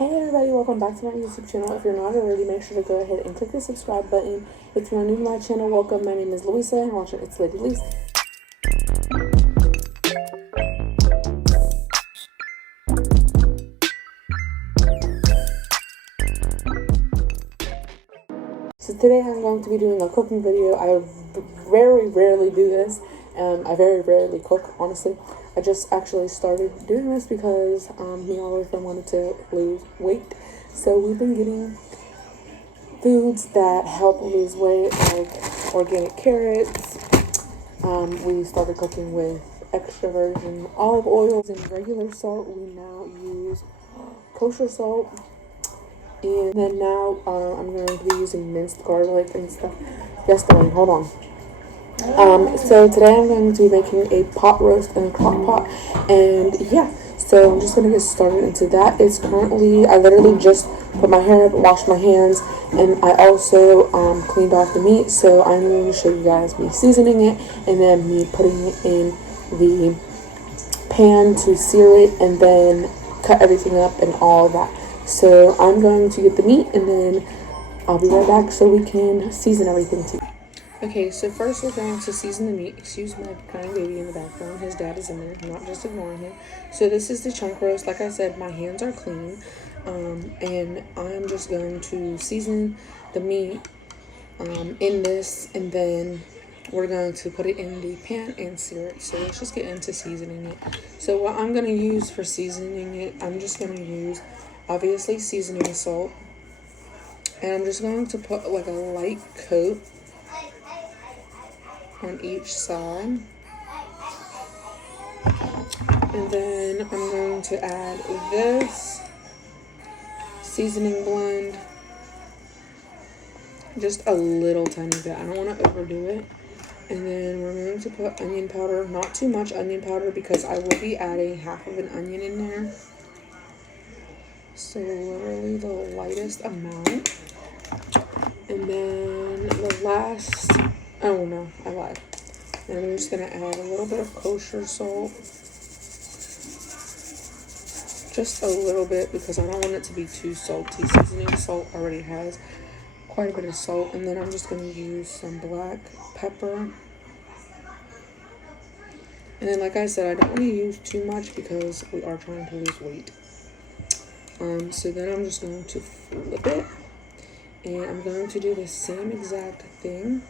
Hey everybody, welcome back to my YouTube channel. If you're not already, make sure to go ahead and click the subscribe button. If you're new to my channel, welcome. My name is Louisa and you're watching It's Lady Lisa. So today I'm going to be doing a cooking video. I very rarely do this. I very rarely cook, honestly. I just actually started doing this because me and my boyfriend wanted to lose weight. So we've been getting foods that help lose weight, like organic carrots. We started cooking with extra virgin olive oils and regular salt. We now use kosher salt. And then now I'm going to be using minced garlic and stuff. Yes, darling, hold on. So today I'm going to be making a pot roast in a crock pot. And yeah, so I'm just going to get started into that. It's currently, I literally just put my hair up, washed my hands, and I also cleaned off the meat. So I'm going to show you guys me seasoning it and then me putting it in the pan to sear it and then cut everything up and all of that. So I'm going to get the meat and then I'll be right back so we can season everything too. Okay, so first we're going to season the meat. Excuse my crying baby in the background. His dad is in there. I'm not just ignoring him. So this is the chunk roast. Like I said, my hands are clean. And I'm just going to season the meat in this, and then we're going to put it in the pan and sear it. So let's just get into seasoning it. So what I'm going to use for seasoning it, I'm just going to use, obviously, seasoning salt. And I'm just going to put like a light coat on each side. And then I'm going to add this seasoning blend. Just a little tiny bit. I don't want to overdo it. And then we're going to put onion powder. Not too much onion powder because I will be adding half of an onion in there. So literally the lightest amount. And then the last, oh no, I lied. And I'm just going to add a little bit of kosher salt. Just a little bit because I don't want it to be too salty. Seasoning salt already has quite a bit of salt. And then I'm just going to use some black pepper. And then like I said, I don't want to use too much because we are trying to lose weight. So then I'm just going to flip it. And I'm going to do the same exact thing.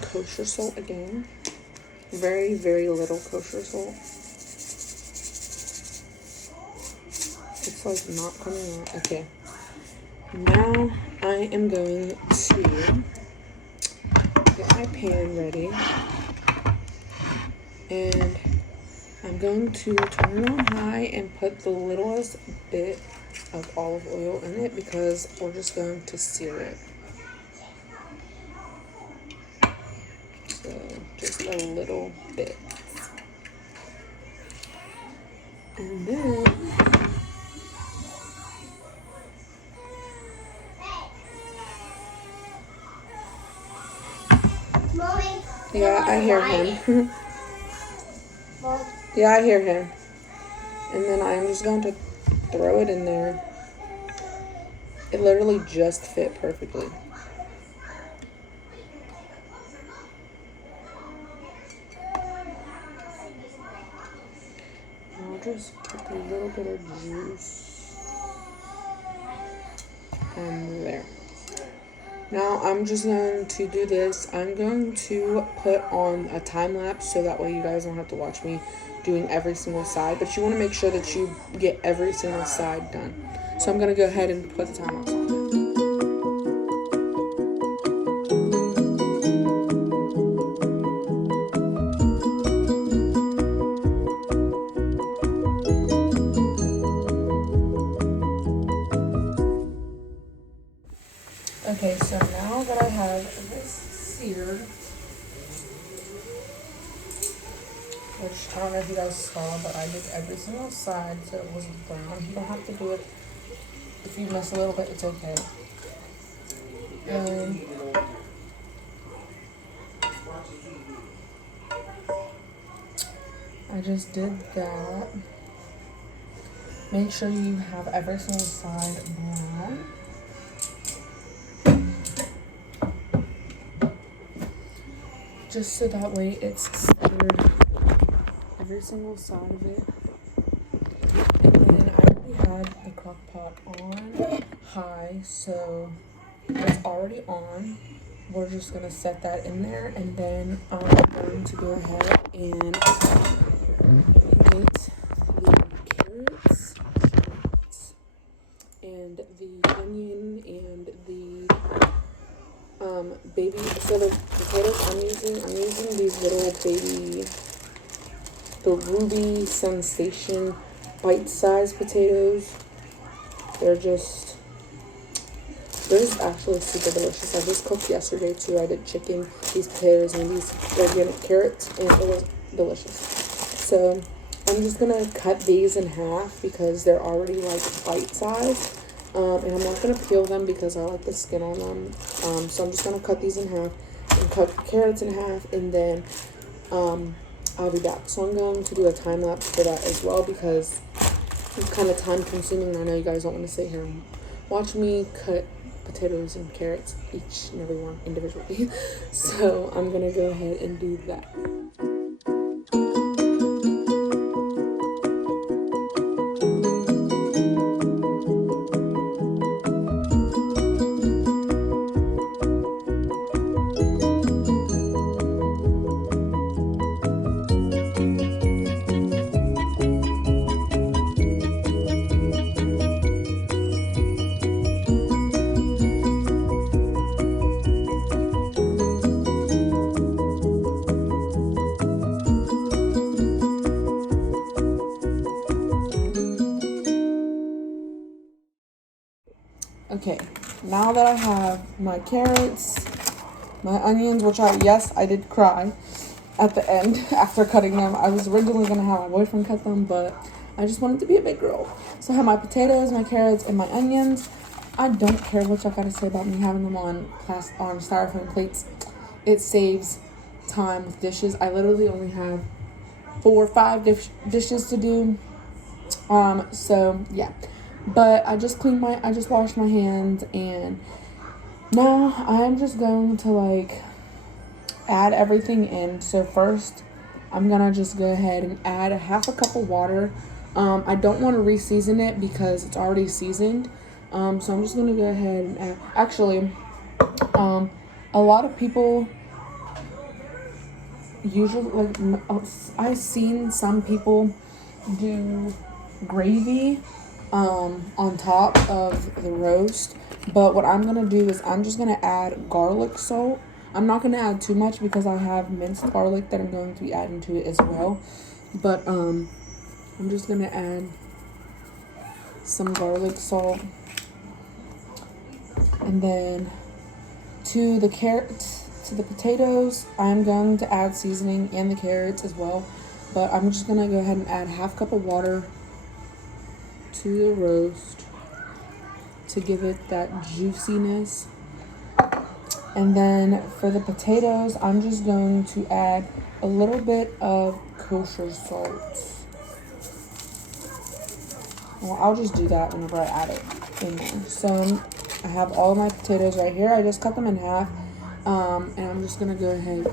Kosher salt again. Very, very little kosher salt. It's like not coming out. Okay. Now I am going to get my pan ready. And I'm going to turn it on high and put the littlest bit of olive oil in it because we're just going to sear it. So just a little bit. And then Mommy, yeah, I hear him. Yeah, I hear him. And then I'm just going to throw it in there. It literally just fit perfectly. I'll just get a little bit of juice on there. Now I'm just going to do this. I'm going to put on a time lapse so that way you guys don't have to watch me doing every single side. But you want to make sure that you get every single side done. So I'm going to go ahead and put the time lapse on. Okay, so now that I have this seared, which don't know if you guys saw, but I did every single side so it wasn't brown. You don't have to do it. If you miss a little bit, it's okay. I just did that. Make sure you have every single side brown. Just so that way it's centered, every single side of it. And then I already had the crock pot on high, so it's already on. We're just gonna set that in there, and then I'm going to go ahead and get the carrots and the onion and the baby. So the potatoes I'm using these little baby, the Ruby Sensation bite-sized potatoes. They're just actually super delicious. I just cooked yesterday too. I did chicken, these potatoes, and these organic carrots, and it was delicious. So I'm just gonna cut these in half because they're already like bite-sized. And I'm not gonna peel them because I like the skin on them. So I'm just gonna cut these in half and cut the carrots in half, and then I'll be back. So I'm going to do a time lapse for that as well because it's kind of time consuming. I know you guys don't want to sit here and watch me cut potatoes and carrots, each and every one individually. So I'm gonna go ahead and do that. Okay, now that I have my carrots, my onions, which I did cry at the end after cutting them. I was originally going to have my boyfriend cut them, but I just wanted to be a big girl. So I have my potatoes, my carrots, and my onions. I don't care what y'all got to say about me having them on styrofoam plates. It saves time with dishes. I literally only have 4 or 5 dishes to do. So yeah. But I just washed my hands, and now I'm just going to like add everything in. So first, I'm gonna just go ahead and add a half a cup of water. I don't want to re-season it because it's already seasoned. So I'm just gonna go ahead and add, actually, a lot of people usually I've seen some people do gravy on top of the roast, but what I'm gonna do is I'm just gonna add garlic salt. I'm not gonna add too much because I have minced garlic that I'm going to be adding to it as well, but I'm just gonna add some garlic salt, and then to the carrots, to the potatoes, I'm going to add seasoning, and the carrots as well, but I'm just gonna go ahead and add half cup of water to the roast to give it that juiciness. And then for the potatoes, I'm just going to add a little bit of kosher salt. Well, I'll just do that whenever I add it in there. So I have all my potatoes right here. I just cut them in half, and I'm just gonna go ahead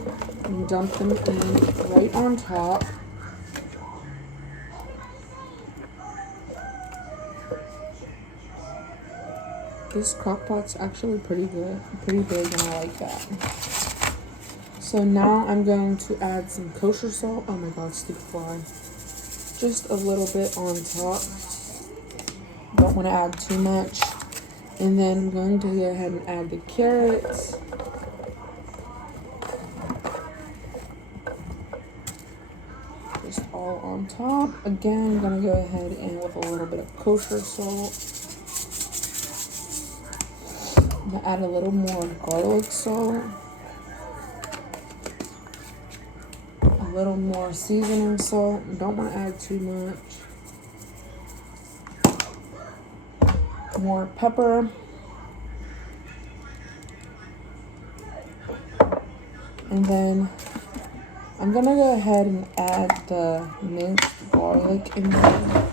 and dump them in right on top. This crock pot's actually pretty good, pretty big, and I like that. So now I'm going to add some kosher salt. Oh my god, stupid fly. Just a little bit on top. Don't want to add too much. And then I'm going to go ahead and add the carrots. Just all on top. Again, I'm going to go ahead and with a little bit of kosher salt. I'm going to add a little more garlic salt. A little more seasoning salt. Don't want to add too much. More pepper. And then I'm going to go ahead and add the minced garlic in there.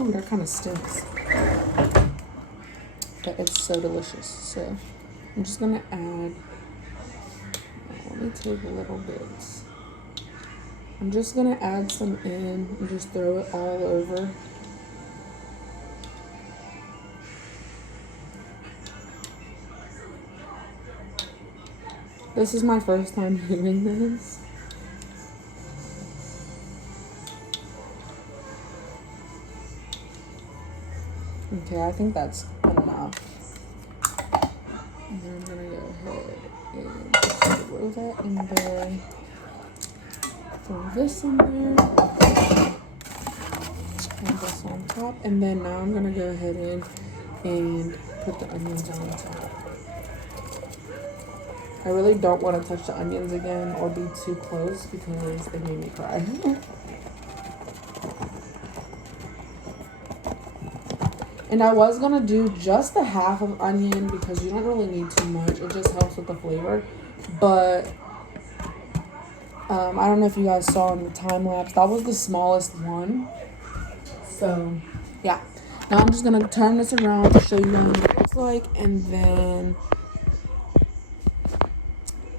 Ooh, that kind of stinks. But it's so delicious. So I'm just going to add, let me take little bits. I'm just going to add some in and just throw it all over. This is my first time doing this. Okay, I think that's enough. And then I'm gonna go ahead and just throw that in there. Throw this in there. And this on top. And then now I'm gonna go ahead and put the onions on top. I really don't want to touch the onions again or be too close because they made me cry. And I was going to do just a half of onion because you don't really need too much. It just helps with the flavor. But I don't know if you guys saw in the time lapse. That was the smallest one. So, yeah. Now I'm just going to turn this around to show you guys what it looks like. And then...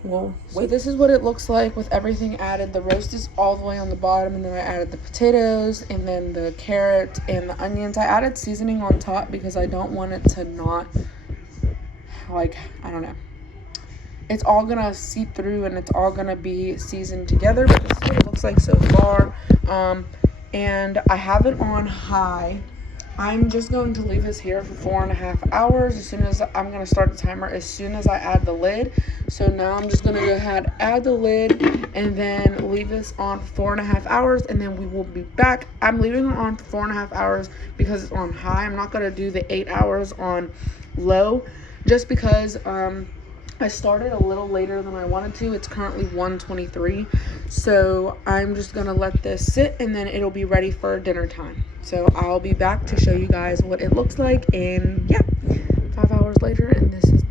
well, so this is what it looks like with everything added. The roast is all the way on the bottom, and then I added the potatoes and then the carrot and the onions. I added seasoning on top because I don't want it to not, like, I don't know. It's all gonna seep through and it's all gonna be seasoned together, but this is what it looks like so far. And I have it on high. I'm just going to leave this here for 4.5 hours. As soon as I'm going to start the timer as soon as I add the lid. So now I'm just going to go ahead, add the lid, and then leave this on for 4.5 hours, and then we will be back. I'm leaving it on for 4.5 hours because it's on high. I'm not going to do the 8 hours on low just because I started a little later than I wanted to. It's currently 1:23. So I'm just going to let this sit, and then it'll be ready for dinner time. So I'll be back to show you guys what it looks like. And yeah, 5 hours later, and this is